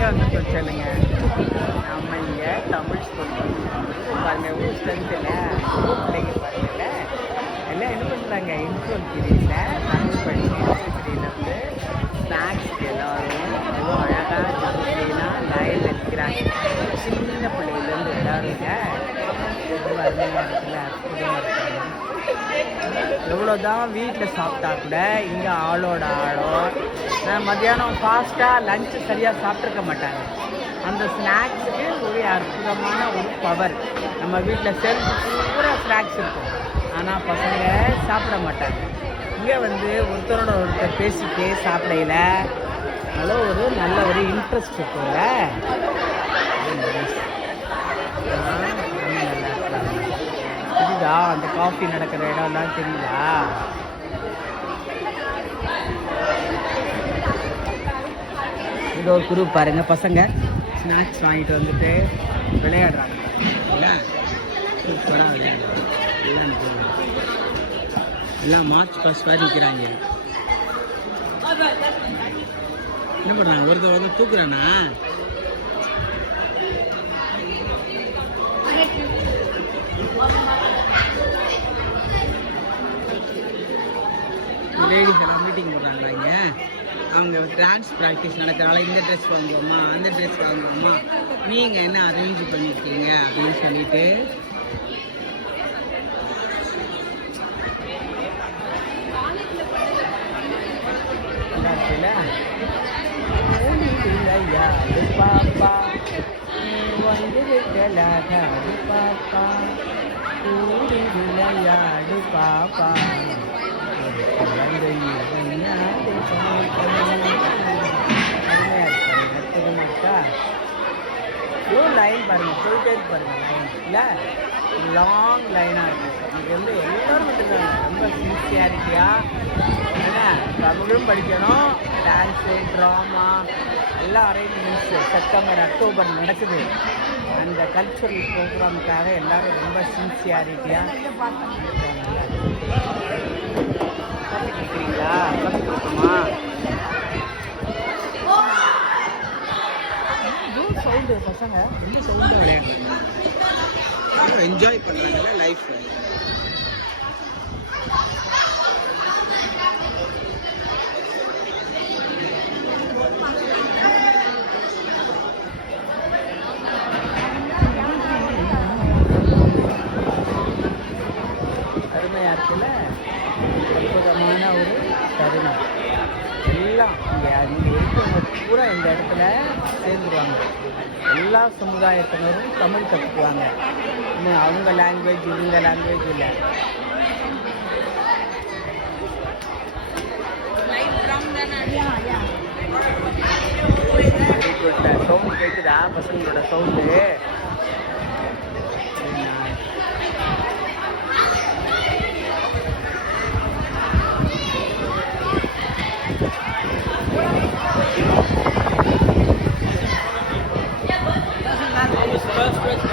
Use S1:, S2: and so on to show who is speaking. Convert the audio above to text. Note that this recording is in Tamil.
S1: இங்கே வந்து சொல்லுங்க நம்ம இங்கே தமிழ் ஸ்கூல் பாருங்க ஊர் ஸ்ட்ரென்த்தில் பிள்ளைங்க பாருங்கல்ல. எல்லாம் என்ன பண்ணுறாங்க இன்ஃபோன் பீரியடில் தமிழ் படிச்சு பீரியடில் வந்து ஸ்நாக்ஸ் எல்லோரும் எவ்வளோ அழகாக ஜாலியாக லைனில் இருக்கிறாங்க சின்ன பிள்ளைங்கள்லேருந்து எல்லாருங்க. ரொம்ப அருமையாக இருக்குல்ல அற்புதமாக இருக்காங்க. எவ்வளோதான் வீட்டில் சாப்பிட்டா கூட இங்கே ஆளோட ஆளோ மத்தியானம் ஃபாஸ்ட்டாக லஞ்சு சரியாக சாப்பிட்ருக்க மாட்டாங்க. அந்த ஸ்நாக்ஸுக்கு ஒரு அற்புதமான ஒரு பவர் நம்ம வீட்டில் செல்ஃபு பூரா ஸ்நாக்ஸ் இருக்கும். ஆனால் பசங்க சாப்பிட மாட்டாங்க. இங்கே வந்து ஒருத்தரோட ஒருத்தர் பேசிட்டு சாப்பிடையில. நல்ல ஒரு நல்ல ஒரு இன்ட்ரெஸ்ட் இருக்கும்ல. இதுதான் அந்த காஃபி நடக்கிற இடம்லாம் தெரியுதா? இது ஒரு குரூப் பாருங்க பசங்க. ஸ்நாக்ஸ் வாங்கிட்டு வந்துட்டு விளையாடுறாங்க. இல்ல? விளையாடுறாங்க. எல்லாம் எல்லாம் மார்ச் பாஸ் மாதிரி நிற்கிறாங்க என்ன பண்ணுறாங்க ஒருத்தர் வந்து தூக்குறானா? லேடிஸ் எல்லாம் மீட்டிங் போடுறாங்களா இங்கே? அவங்க டான்ஸ் ப்ராக்டிஸ் நடக்கிறனால இந்த ட்ரெஸ் வாங்குவோமா? அந்த ட்ரெஸ் வாங்குவோமா? நீங்கள் என்ன அரேஞ்ச் பண்ணியிருக்கீங்க அப்படின்னு சொல்லிட்டு பாப்பா வந்து விளையாடு பாப்பா விளையாடு பாப்பா. லைன் பாருங்க போயிட்டே பாருங்கள் பாருங்க லைன் இல்லை? லாங் லைனாக இருக்கும் இது வந்து எல்லோரும் மட்டும்தான். ரொம்ப சின்சியாரிட்டியாக என்ன? தமிழும் படிக்கணும். டான்ஸு ட்ராமா எல்லா அரேஞ்ச்மெண்ட்ஸ் செப்டம்பர் அக்டோபர் நடக்குது. அந்த கல்ச்சுரல் ப்ரோக்ராமுக்காக எல்லாரும் ரொம்ப சின்சியாரிட்டியாக காஃபி குடிக்கிறீங்களா காஃபி குடிக்குமா சவுண்டு பசங்க ரொம்ப சவுண்டு விளையாடுறாங்க என்ஜாய் பண்ணுறாங்கல்ல லைஃப்ல அருமையாக இருக்குல்ல அற்புதமான ஒரு தருணம் எல்லாம் இங்கே இங்கே இருக்கிறவங்க பூரா இந்த இடத்துல சேர்ந்துருவாங்க. எல்லா சமுதாயத்தினரும் தமிழ் கற்றுக்குவாங்க இன்னும் அவங்க லாங்குவேஜ் இவங்க லாங்குவேஜ் இல்லை. சவுண்ட் கேட்குதா பசங்களோட sound That was the first red